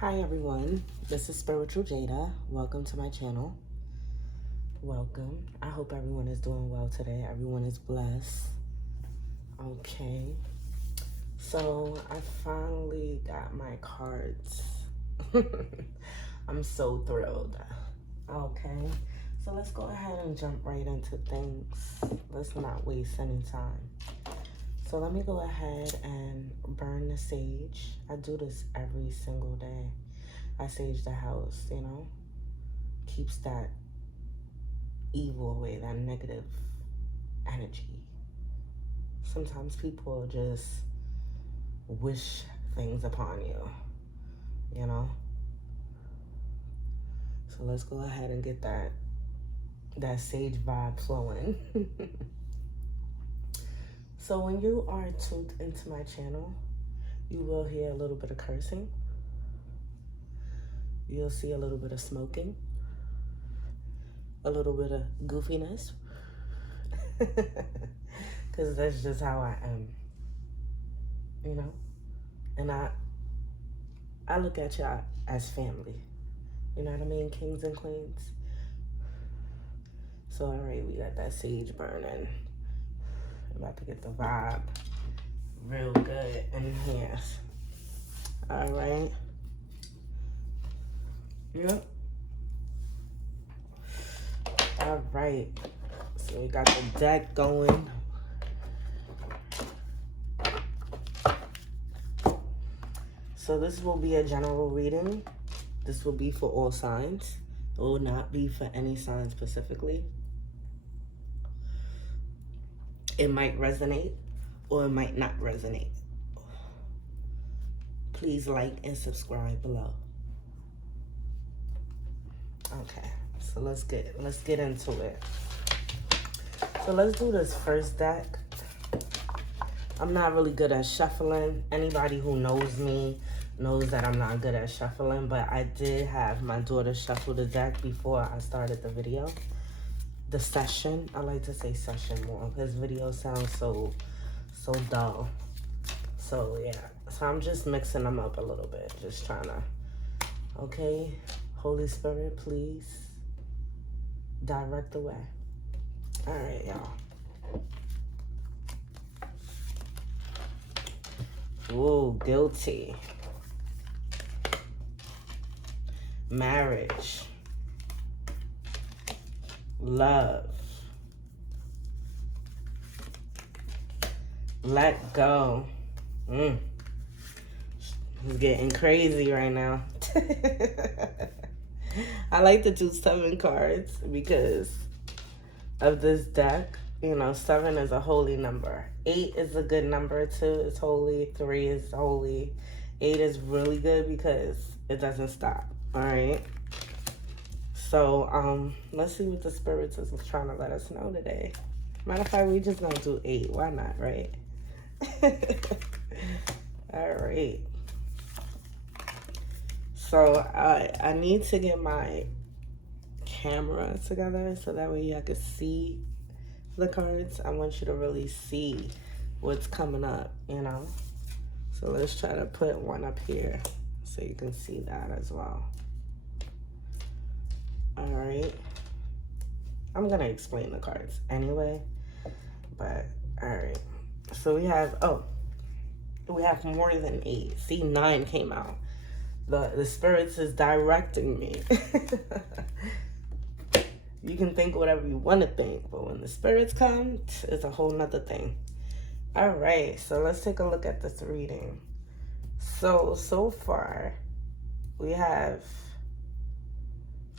Hi everyone, this is Spiritual Jada. Welcome to my channel. Welcome. I hope everyone is doing well today. Everyone is blessed. Okay. So I finally got my cards. I'm so thrilled. Okay. So let's go ahead and jump right into things. Let's not waste any time. So let me go ahead and burn the sage. I do this every single day. I sage the house, you know. Keeps that evil away, that negative energy. Sometimes people just wish things upon you, you know. So let's go ahead and get that sage vibe flowing. So when you are tuned into my channel, you will hear a little bit of cursing. You'll see a little bit of smoking, a little bit of goofiness, because that's just how I am, you know? And I look at y'all as family, you know what I mean, kings and queens? So, all right, we got that sage burning. I'm about to get the vibe real good in here. All right. Yep. All right. So we got the deck going. So this will be a general reading. This will be for all signs. It will not be for any sign specifically. It might resonate or it might not resonate. Please like and subscribe below. Okay, so let's get into it. So let's do this first deck. I'm not really good at shuffling. Anybody who knows me knows that I'm not good at shuffling, but I did have my daughter shuffle the deck before I started the video. The session, I like to say session more because video sounds so dull. So yeah, so I'm just mixing them up a little bit, just trying to, okay, Holy Spirit, please direct the way. All right, y'all. Ooh, guilty. Marriage. Love. Let go. It's getting crazy right now. I like to do 7 cards because of this deck. You know, 7 is a holy number. 8 is a good number too. It's holy. 3 is holy. 8 is really good because it doesn't stop. All right. So, let's see what the spirits is trying to let us know today. Matter of fact, we just gonna do 8. Why not, right? All right. So, I need to get my camera together so that way I can see the cards. I want you to really see what's coming up, you know? So, let's try to put one up here so you can see that as well. All right, I'm gonna explain the cards anyway, but all right. So we have more than 8. See, 9 came out. The spirits is directing me. You can think whatever you want to think, but when the spirits come, it's a whole nother thing. All right, so let's take a look at this reading. So far, we have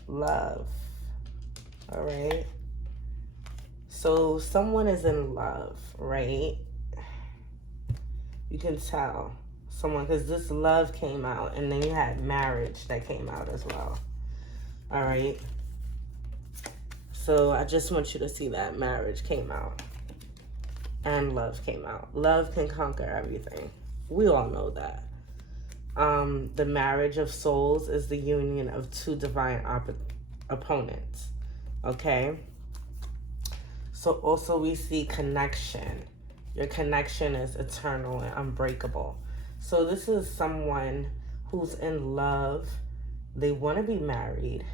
love. All right, so someone is in love, right? You can tell someone because this love came out, and then you had marriage that came out as well. All right, so I just want you to see that marriage came out and love came out. Love can conquer everything. We all know that. The marriage of souls is the union of 2 divine opponents, okay? So also we see connection. Your connection is eternal and unbreakable. So this is someone who's in love. They want to be married,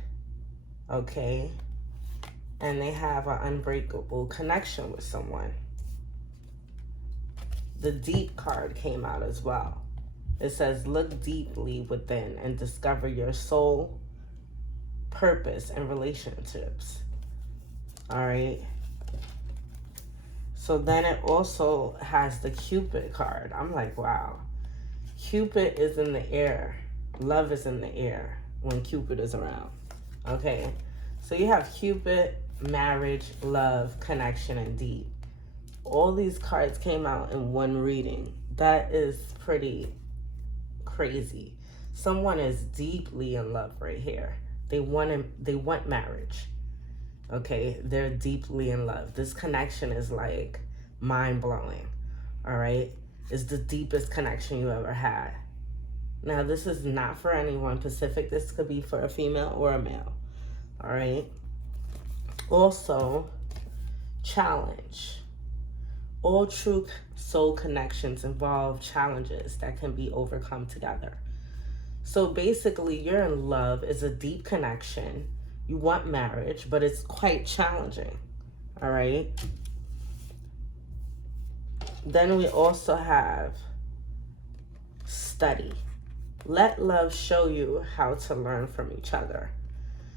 okay? And they have an unbreakable connection with someone. The Deep card came out as well. It says, look deeply within and discover your soul purpose in relationships. All right. So then it also has the Cupid card. I'm like, wow. Cupid is in the air. Love is in the air when Cupid is around. Okay. So you have Cupid, marriage, love, connection, and deep. All these cards came out in one reading. That is pretty crazy. Someone is deeply in love right here. They want marriage. Okay, they're deeply in love. This connection is like mind-blowing. All right, it's the deepest connection you ever had. Now, this is not for anyone specific. This could be for a female or a male. All right. Also, challenge. All true soul connections involve challenges that can be overcome together. So basically, you're in love. It's a deep connection. You want marriage, but it's quite challenging. All right. Then we also have study. Let love show you how to learn from each other.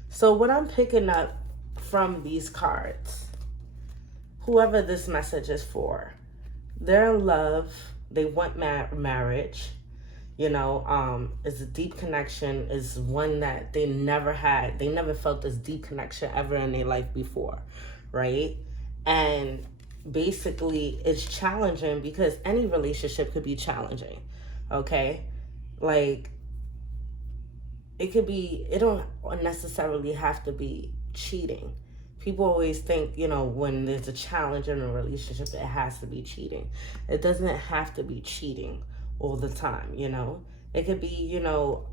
So what I'm picking up from these cards, whoever this message is for, they're in love. They want marriage. You know, it's a deep connection, is one that they never had. They never felt this deep connection ever in their life before, right? And basically, it's challenging because any relationship could be challenging, okay? Like, it could be, it don't necessarily have to be cheating. People always think, you know, when there's a challenge in a relationship, it has to be cheating. It doesn't have to be cheating all the time, you know. It could be, you know,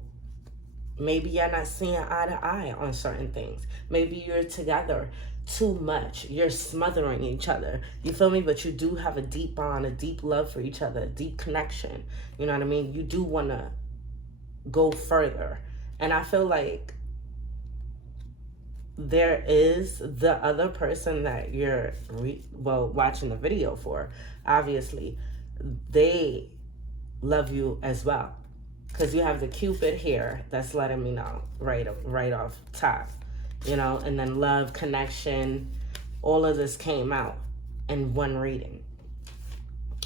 maybe you're not seeing eye to eye on certain things. Maybe you're together too much. You're smothering each other. You feel me? But you do have a deep bond, a deep love for each other, a deep connection. You know what I mean? You do want to go further. And I feel like there is the other person that you're watching the video for. Obviously, they love you as well, because you have the Cupid here that's letting me know right off top, you know. And then love, connection, all of this came out in one reading,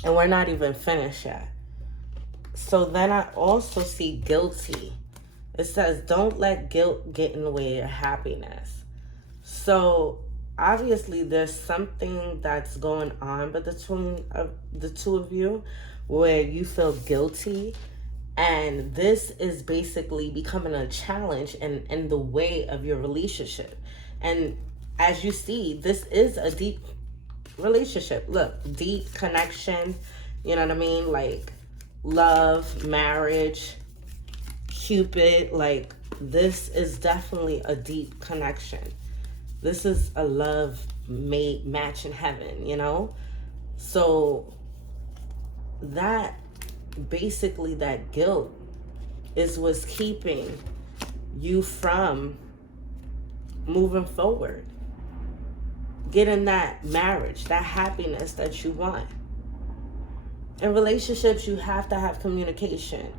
and we're not even finished yet. So then I also see guilty. It says, don't let guilt get in the way of your happiness. So obviously there's something that's going on between the two of you where you feel guilty, and this is basically becoming a challenge in the way of your relationship. And as you see, this is a deep relationship. Look, deep connection, you know what I mean? Like love, marriage, Cupid, like this is definitely a deep connection. This is a love made match in heaven, you know? So that basically, that guilt is what's keeping you from moving forward, getting that marriage, that happiness that you want. In relationships, you have to have communication.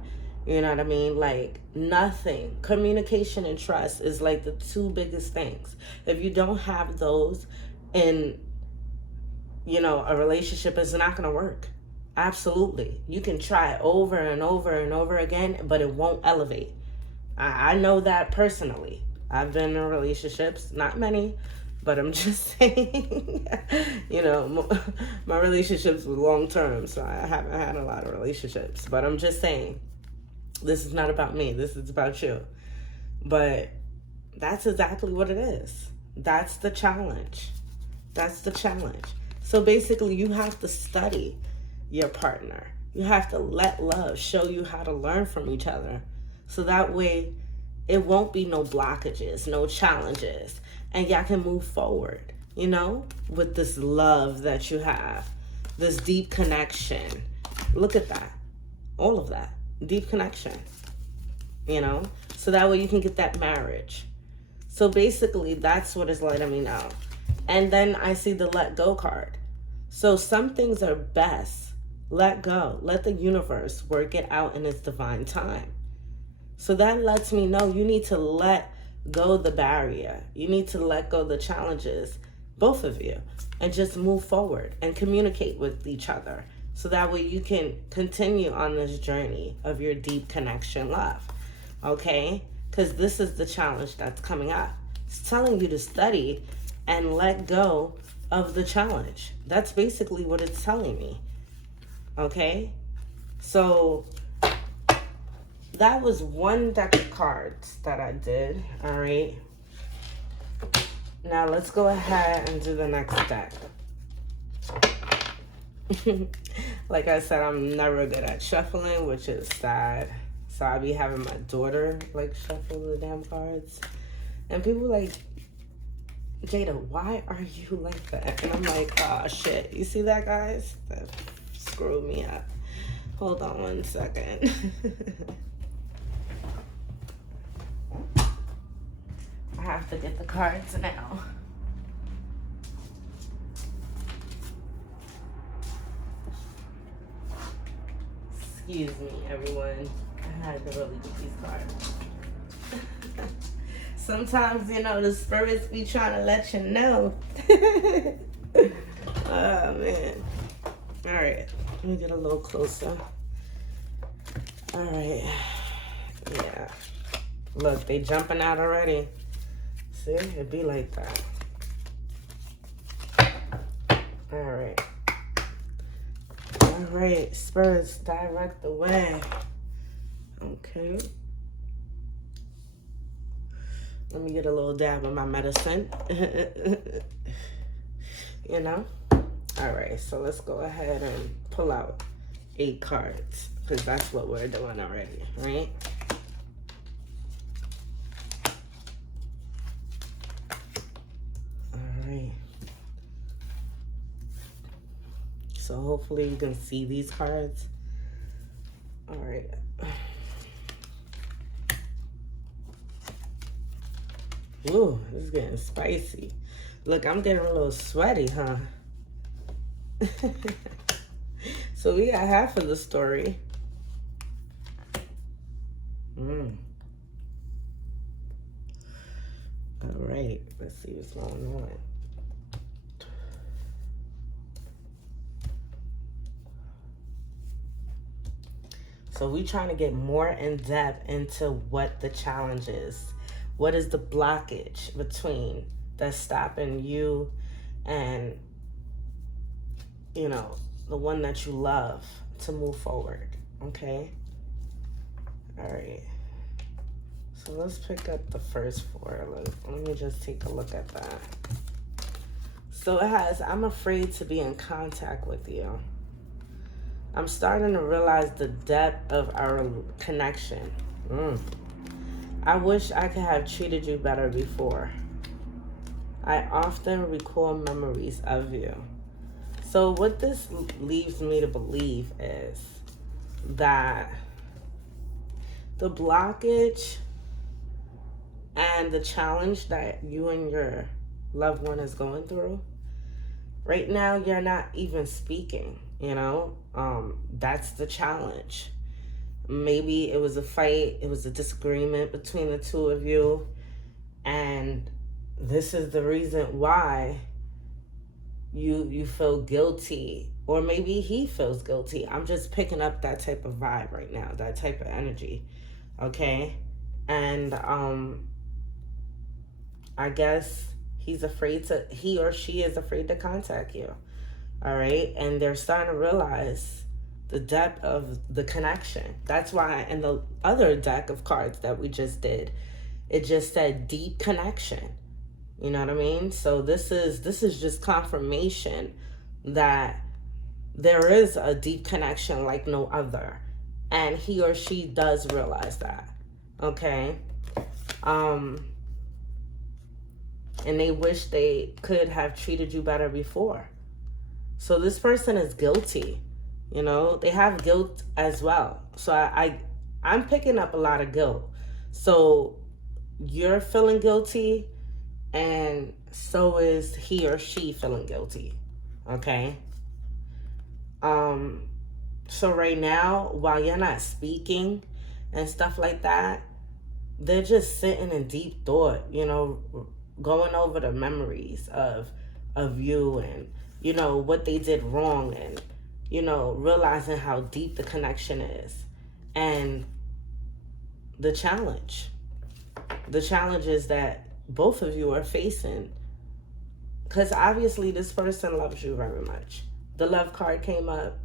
You know what I mean? Like nothing. Communication and trust is like the two biggest things. If you don't have those in, you know, a relationship, it's not going to work. Absolutely. You can try over and over and over again, but it won't elevate. I know that personally. I've been in relationships, not many, but I'm just saying, you know, my relationships were long term, so I haven't had a lot of relationships. But I'm just saying, this is not about me. This is about you. But that's exactly what it is. That's the challenge. That's the challenge. So basically, you have to study your partner. You have to let love show you how to learn from each other. So that way, it won't be no blockages, no challenges. And y'all can move forward, you know, with this love that you have, this deep connection. Look at that. All of that. Deep connection. you know, so that way you can get that marriage. So basically, that's what is letting me know. And then I see the let go card. So some things are best. Let go. Let the universe work it out in its divine time. So that lets me know you need to let go the barrier. You need to let go the challenges, both of you, and just move forward and communicate with each other. So that way you can continue on this journey of your deep connection love. Okay? Because this is the challenge that's coming up. It's telling you to study and let go of the challenge. That's basically what it's telling me. Okay? So that was one deck of cards that I did. All right. Now let's go ahead and do the next deck. Like I said, I'm never good at shuffling, which is sad. So I be having my daughter like shuffle the damn cards. And people like, Jada, why are you like that? And I'm like, oh shit. You see that, guys? That screwed me up. Hold on one second. I have to get the cards now. Excuse me, everyone. I had to really get these cards. Sometimes, you know, the spirits be trying to let you know. Oh, man. All right. Let me get a little closer. All right. Yeah. Look, they jumping out already. See? It be like that. All right. All right. Spirits, direct the way. Okay. Let me get a little dab of my medicine. You know? All right, so let's go ahead and pull out 8 cards, because that's what we're doing already, right? All right. So hopefully you can see these cards. All right. Ooh, this is getting spicy. Look, I'm getting a little sweaty, huh? So we got half of the story. All right, let's see what's going on. So we trying to get more in depth into what the challenge is. What is the blockage between that's stopping you and, you know, the one that you love to move forward, okay? All right. So let's pick up the first 4. Let me just take a look at that. So it has, I'm afraid to be in contact with you. I'm starting to realize the depth of our connection. I wish I could have treated you better before. I often recall memories of you. So what this leaves me to believe is that the blockage and the challenge that you and your loved one is going through, right now you're not even speaking, you know? That's the challenge. Maybe it was a fight, it was a disagreement between the two of you, and this is the reason why you feel guilty, or maybe he feels guilty. I'm just picking up that type of vibe right now, that type of energy, okay? And I guess he or she is afraid to contact you, all right? And they're starting to realize the depth of the connection. That's why in the other deck of cards that we just did, it just said deep connection. You know what I mean? So this is just confirmation that there is a deep connection like no other. And he or she does realize that. Okay? And they wish they could have treated you better before. So this person is guilty. You know, they have guilt as well. So I I'm picking up a lot of guilt. So you're feeling guilty, and so is he or she feeling guilty. Okay? So right now, while you're not speaking and stuff like that, they're just sitting in deep thought, you know, going over the memories of you, and you know what they did wrong, and you know, realizing how deep the connection is, and the challenge is that both of you are facing, because obviously this person loves you very much. The love card came up.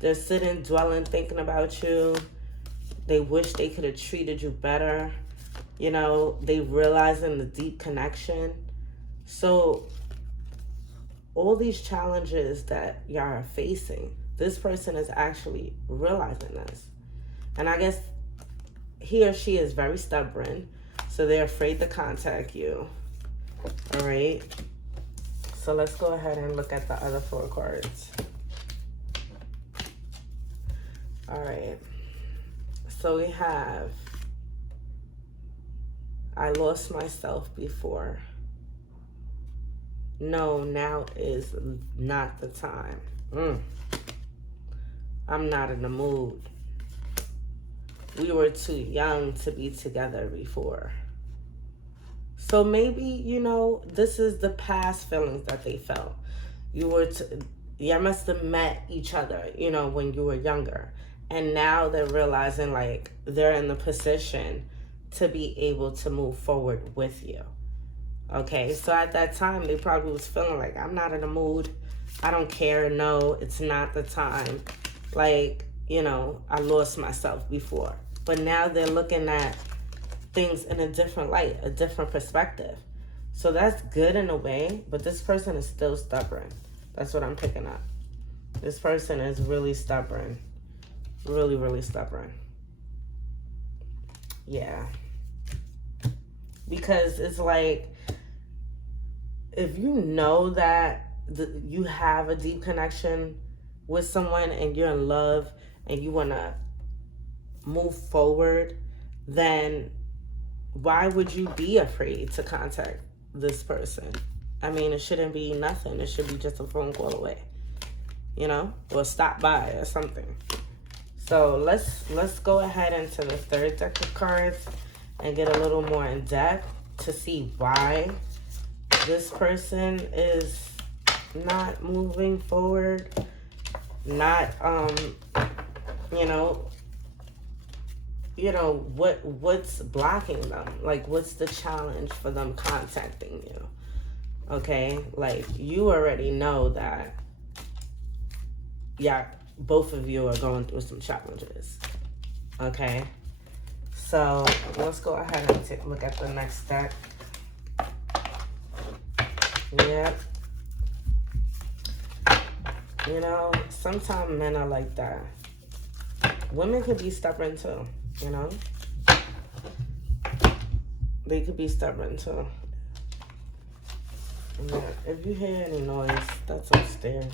They're sitting, dwelling, thinking about you. They wish they could have treated you better. You know, they realizing the deep connection. So all these challenges that y'all are facing, this person is actually realizing this. And I guess he or she is very stubborn, so they're afraid to contact you. All right. So let's go ahead and look at the other 4 cards. All right. So we have, I lost myself before. No, now is not the time. I'm not in the mood. We were too young to be together before. So maybe, you know, this is the past feelings that they felt. You must have met each other, you know, when you were younger. And now they're realizing like they're in the position to be able to move forward with you. Okay, so at that time, they probably was feeling like, I'm not in the mood. I don't care. No, it's not the time. Like, you know, I lost myself before. But now they're looking at things in a different light, a different perspective. So that's good in a way, but this person is still stubborn. That's what I'm picking up. This person is really stubborn. Really, really stubborn. Yeah. Because it's like, if you know that you have a deep connection with someone and you're in love and you want to move forward, then why would you be afraid to contact this person? I mean, it shouldn't be nothing. It should be just a phone call away, you know, or stop by or something. So let's go ahead into the 3rd deck of cards and get a little more in depth to see why this person is not moving forward, not what's blocking them, like what's the challenge for them contacting you. Okay, like you already know that, yeah, both of you are going through some challenges. Okay, so let's go ahead and take a look at the next deck. Yep. You know, sometimes men are like that. Women could be stubborn too, you know? They could be stubborn too. Yeah, if you hear any noise, that's upstairs.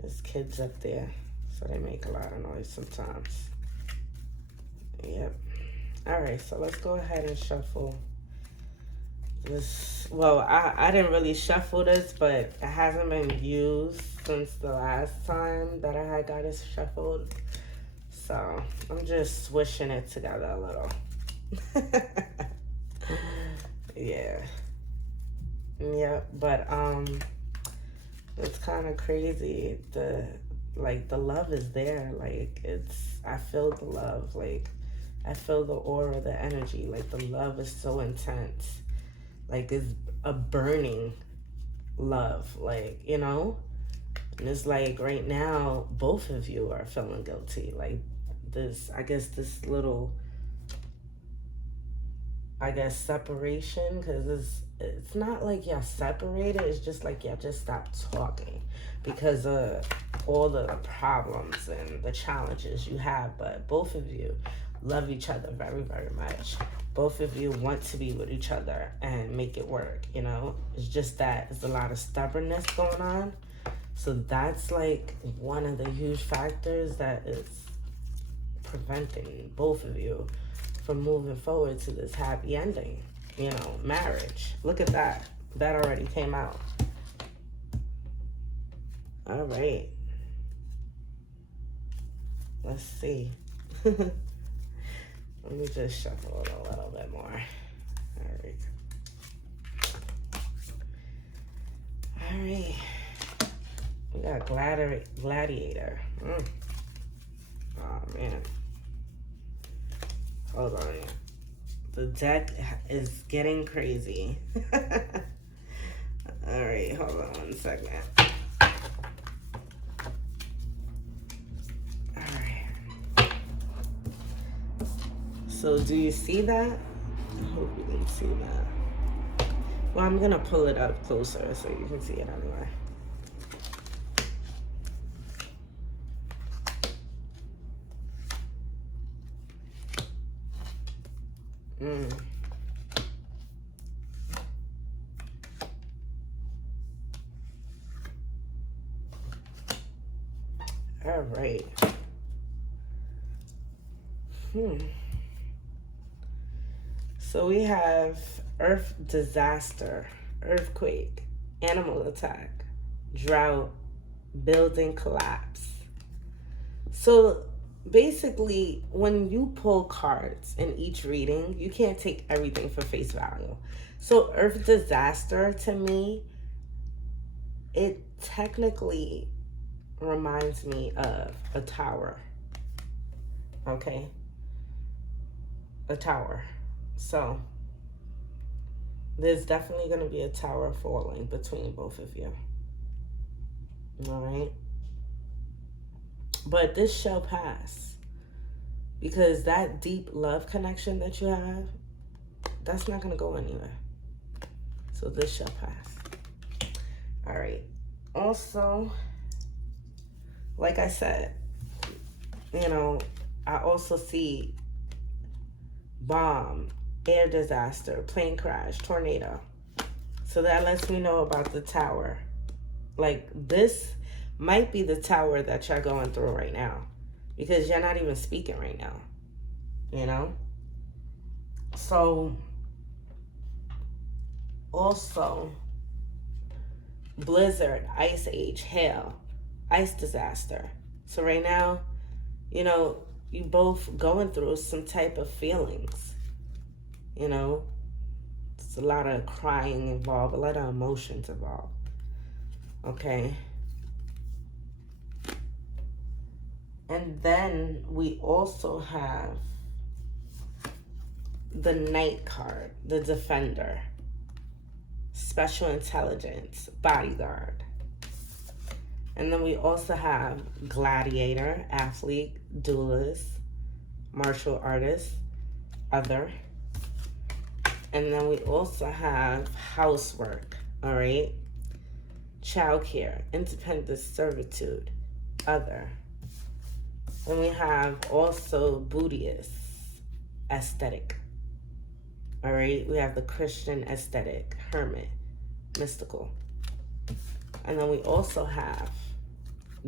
There's kids up there, so they make a lot of noise sometimes. Yep. All right, so let's go ahead and shuffle this. Well, I didn't really shuffle this, but it hasn't been used since the last time that I had got it shuffled. So I'm just swishing it together a little. Yeah. But it's kind of crazy. The love is there. Like, I feel the love. Like, I feel the aura, the energy. Like, the love is so intense. Like, it's a burning love. Like, you know? And it's like right now, both of you are feeling guilty. Like, this little, separation, because it's not like y'all separated. It's just like y'all just stopped talking because of all the problems and the challenges you have. But both of you love each other very, very much. Both of you want to be with each other and make it work, you know? It's just that there's a lot of stubbornness going on. So that's like one of the huge factors that is preventing both of you from moving forward to this happy ending, you know, marriage. Look at that. That already came out. All right. Let's see. Let me just shuffle it a little bit more. All right. All right. We got gladiator. Oh, man. Hold on. The deck is getting crazy. All right. Hold on 1 second. All right. So do you see that? I hope you can see that. Well, I'm going to pull it up closer so you can see it anyway. All right. So we have earth disaster, earthquake, animal attack, drought, building collapse. So basically, when you pull cards in each reading, you can't take everything for face value. So earth disaster, to me, it technically reminds me of a tower. Okay? A tower. So there's definitely going to be a tower falling between both of you. All right? But this shall pass, because that deep love connection that you have, that's not going to go anywhere. So this shall pass. All right. Also, like I said, you know, I also see bomb, air disaster, plane crash, tornado. So that lets me know about the tower. Like, this might be the tower that you're going through right now, because you're not even speaking right now, you know? So, also, blizzard, ice age, hail, ice disaster. So right now, you know, you both going through some type of feelings, you know? There's a lot of crying involved, a lot of emotions involved, okay? And then we also have the Knight card, the Defender, Special Intelligence, Bodyguard. And then we also have Gladiator, Athlete, Duelist, Martial Artist, Other. And then we also have Housework, all right? Childcare, Independent Servitude, Other. Then we have also Buddhist, Aesthetic. All right, we have the Christian Aesthetic, Hermit, Mystical. And then we also have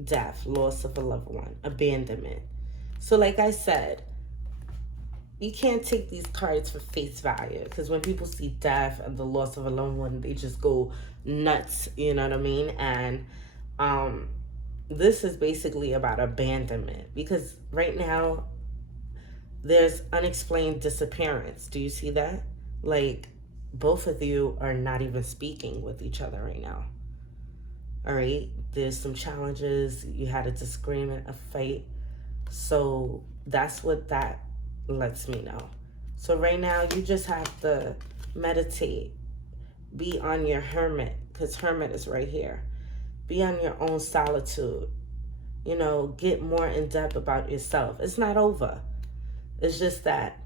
Death, Loss of a Loved One, Abandonment. So like I said, you can't take these cards for face value, because when people see death and the loss of a loved one, they just go nuts, you know what I mean? And this is basically about abandonment, because right now there's unexplained disappearance. Do you see that? Like, both of you are not even speaking with each other right now. All right? There's some challenges. You had a disagreement, a fight. So that's what that lets me know. So right now, you just have to meditate. Be on your hermit, because hermit is right here. Be on your own solitude. You know, get more in depth about yourself. It's not over. It's just that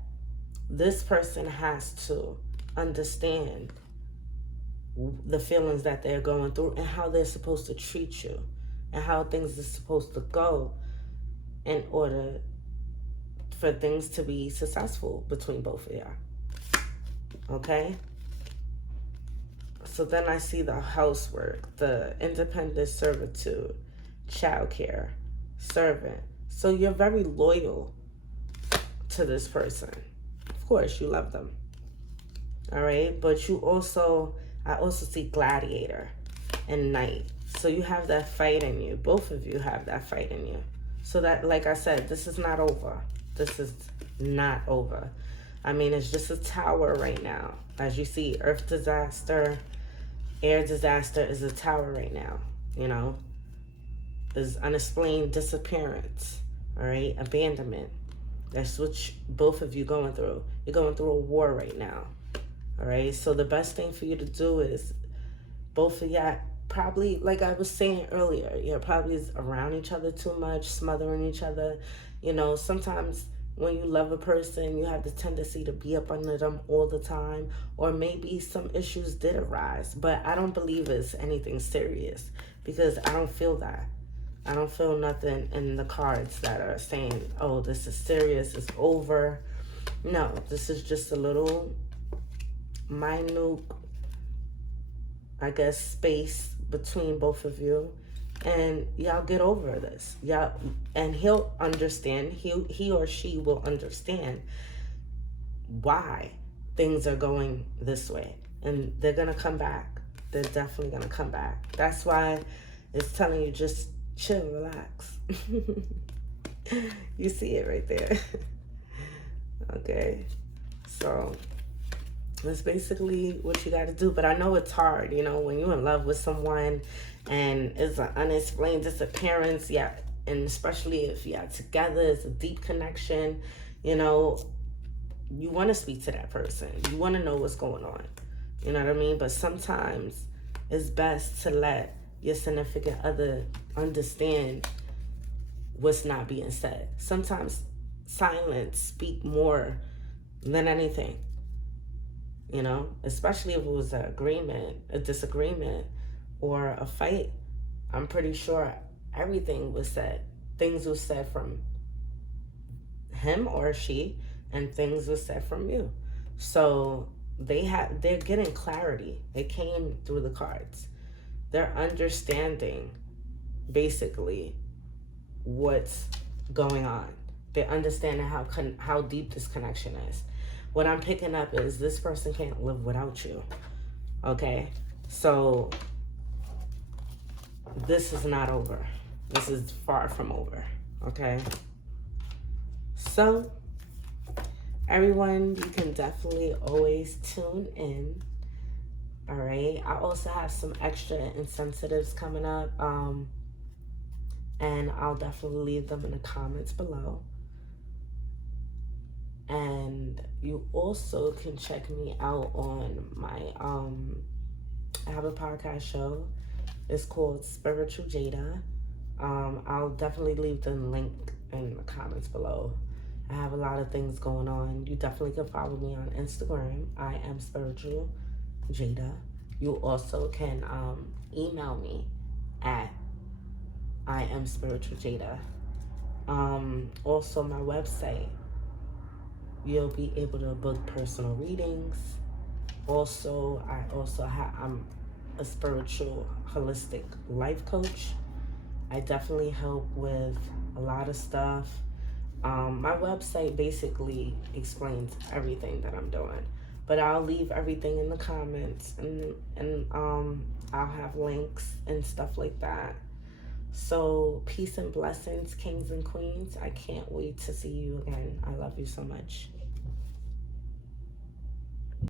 this person has to understand the feelings that they're going through and how they're supposed to treat you and how things are supposed to go in order for things to be successful between both of y'all. Okay? So then I see the housework, the independent servitude, childcare, servant. So you're very loyal. to this person. Of course, you love them. All right. But I also see gladiator and knight. So you have that fight in you. Both of you have that fight in you. So that, like I said, this is not over. This is not over. I mean, it's just a tower right now. As you see, earth disaster, air disaster is a tower right now. You know, is unexplained disappearance. All right, abandonment. That's what both of you going through. You're going through a war right now. All right, so the best thing for you to do is both of y'all probably, like I was saying earlier, you're probably around each other too much, smothering each other. You know, sometimes when you love a person, you have the tendency to be up under them all the time, or maybe some issues did arise, but I don't believe it's anything serious because I don't feel that. I don't feel nothing in the cards that are saying, oh, this is serious, it's over. No, this is just a little minute, I guess, space between both of you, and y'all get over this. Y'all, and he'll understand, he or she will understand why things are going this way, and they're gonna come back. They're definitely gonna come back. That's why it's telling you, just chill, relax. You see it right there. Okay, so that's basically what you got to do. But I know it's hard, you know, when you're in love with someone and it's an unexplained disappearance, yeah, and especially if you're together, it's a deep connection, you know, you want to speak to that person. You want to know what's going on. You know what I mean? But sometimes it's best to let your significant other understand what's not being said. Sometimes silence speak more than anything. You know, especially if it was an agreement, a disagreement, or a fight. I'm pretty sure everything was said. Things were said from him or she, and things were said from you. So they're getting clarity. They came through the cards. They're understanding basically what's going on. They're understanding how deep this connection is. What I'm picking up is this person can't live without you. Okay? So this is not over. This is far from over. Okay? So everyone, you can definitely always tune in. All right? I also have some extra incentives coming up. And I'll definitely leave them in the comments below. And you also can check me out on my, I have a podcast show. It's called SuperChats. I'll definitely leave the link in the comments below. I have a lot of things going on. You definitely can follow me on Instagram. Iamspititualjada. You also can email me at Iamspititualjada. Also my website. You'll be able to book personal readings. Also, I'm a spiritual, holistic life coach. I definitely help with a lot of stuff. My website basically explains everything that I'm doing. But I'll leave everything in the comments, and I'll have links and stuff like that. So peace and blessings, kings and queens. I can't wait to see you again. I love you so much.